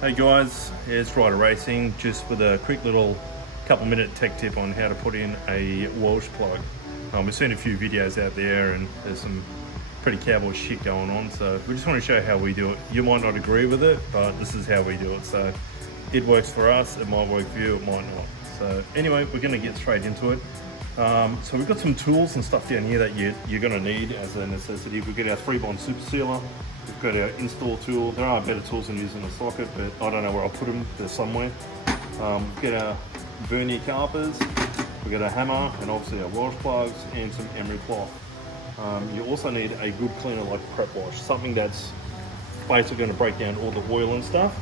Hey guys, it's Ryder Racing, just with a quick little couple-minute tech tip on how to put in a Welsh plug. We've seen a few videos out there and there's some pretty cowboy shit going on, so we just want to show how we do it. You might not agree with it, but this is how we do it. So it works for us, it might work for you, it might not. So anyway, we're going to get straight into it. So we've got some tools and stuff down here that you're going to need as a necessity. We've got our 3-bond super sealer. We've got our install tool. There are better tools than using a socket, but I don't know where I'll put them. They're somewhere. We've got our vernier calipers. We've got a hammer and obviously our Welsh plugs and some Emery cloth. You also need a good cleaner like prep wash, something that's basically going to break down all the oil and stuff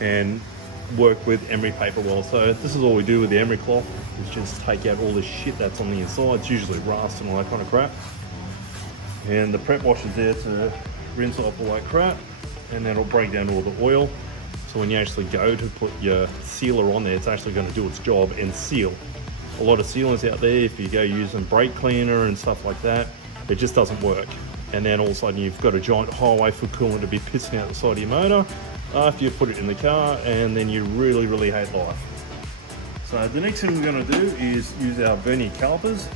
and work with Emery paper well. So this is all we do with the Emery cloth, is just take out all the shit that's on the inside. It's usually rust and all that kind of crap. And the prep wash is there to rinse off all that crap, and then it'll break down all the oil. So when you actually go to put your sealer on there, it's actually going to do its job and seal. A lot of sealants out there, if you go using brake cleaner and stuff like that, it just doesn't work. And then all of a sudden you've got a giant highway for coolant to be pissing out the side of your motor after you put it in the car, and then you really hate life. So the next thing we're going to do is use our vernier calipers.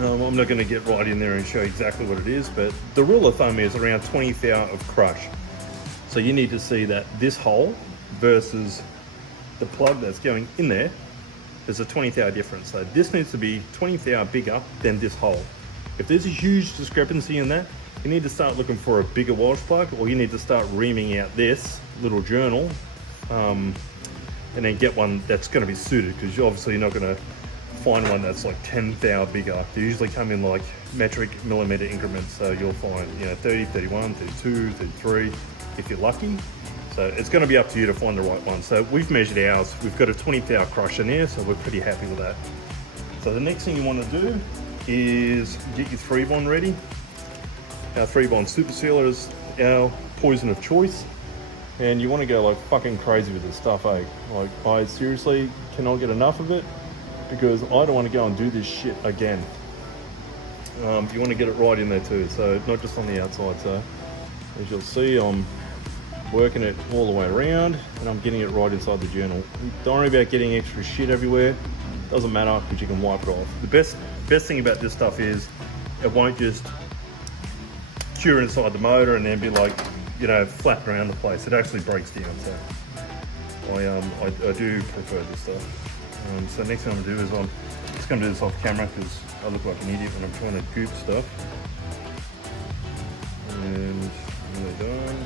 I'm not going to get right in there and show exactly what it is, but the rule of thumb is around 20th hour of crush. So you need to see that this hole versus the plug that's going in there, there's a 20th hour difference. So this needs to be 20th hour bigger than this hole. If there's a huge discrepancy in that, you need to start looking for a bigger Welsh plug, or you need to start reaming out this little journal and then get one that's going to be suited, because you're obviously not going to find one that's like 10th hour bigger. They usually come in like metric millimeter increments, so you'll find 30, 31, 32, 33 if you're lucky. So it's going to be up to you to find the right one. So we've measured ours, we've got a 20th hour crush in there, so we're pretty happy with that. So the next thing you want to do is get your 3-bond ready. Our 3-bond super sealer is our poison of choice, and you want to go like fucking crazy with this stuff, eh? Like, I seriously cannot get enough of it, because I don't want to go and do this shit again. You want to get it right in there too, so not just on the outside. So as you'll see, I'm working it all the way around and I'm getting it right inside the journal. Don't worry about getting extra shit everywhere. Doesn't matter, because you can wipe it off. The best thing about this stuff is it won't just cure inside the motor and then be like, flapping around the place. It actually breaks down. So I do prefer this stuff. So next thing I'm going to do is I'm just going to do this off camera, because I look like an idiot when I'm trying to goop stuff. And really done.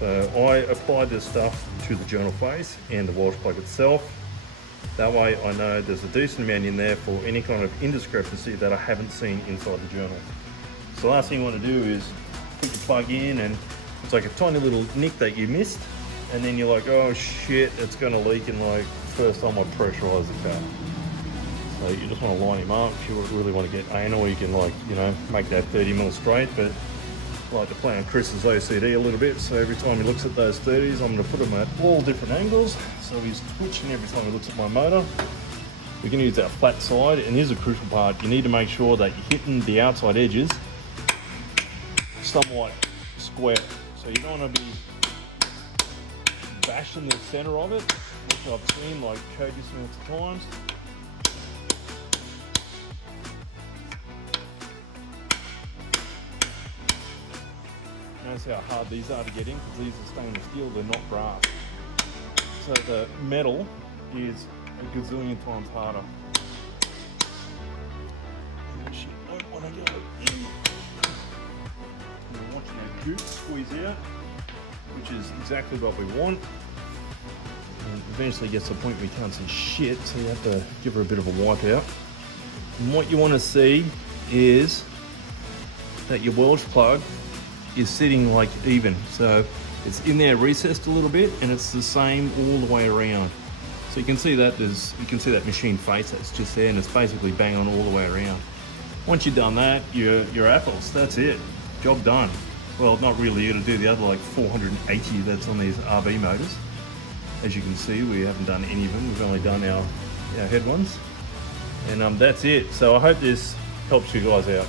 So I apply this stuff to the journal face and the Welsh plug itself. That way I know there's a decent amount in there for any kind of indiscrepancy that I haven't seen inside the journal. So the last thing you want to do is put your plug in, and it's like a tiny little nick that you missed, and then you're like, oh shit, it's going to leak in like first time I pressurize the car. So you just want to line him up. If you really want to get anal, you can make that 30mm straight, but I like to play on Chris's OCD a little bit, so every time he looks at those 30s, I'm going to put them at all different angles, so he's twitching every time he looks at my motor. We can use our flat side, and here's a crucial part. You need to make sure that you're hitting the outside edges somewhat square. So you don't want to be bashing the center of it, which I've seen like copious amounts of times. Notice how hard these are to get in, because these are stainless steel, they're not brass. So the metal is a gazillion times harder. Shit, don't want to go in. We're watching our goop squeeze out, which is exactly what we want. And eventually gets to the point where you can't see shit, so you have to give her a bit of a wipe out. And what you want to see is that your Welsh plug is sitting like even. So it's in there recessed a little bit, and it's the same all the way around. So you can see that you can see that machine face that's just there, and it's basically bang on all the way around. Once you've done that, you're apples. That's it. Job done. Well, not really. You're going to do the other like 480 that's on these RV motors. As you can see, we haven't done any of them. We've only done our head ones. And that's it. So I hope this helps you guys out.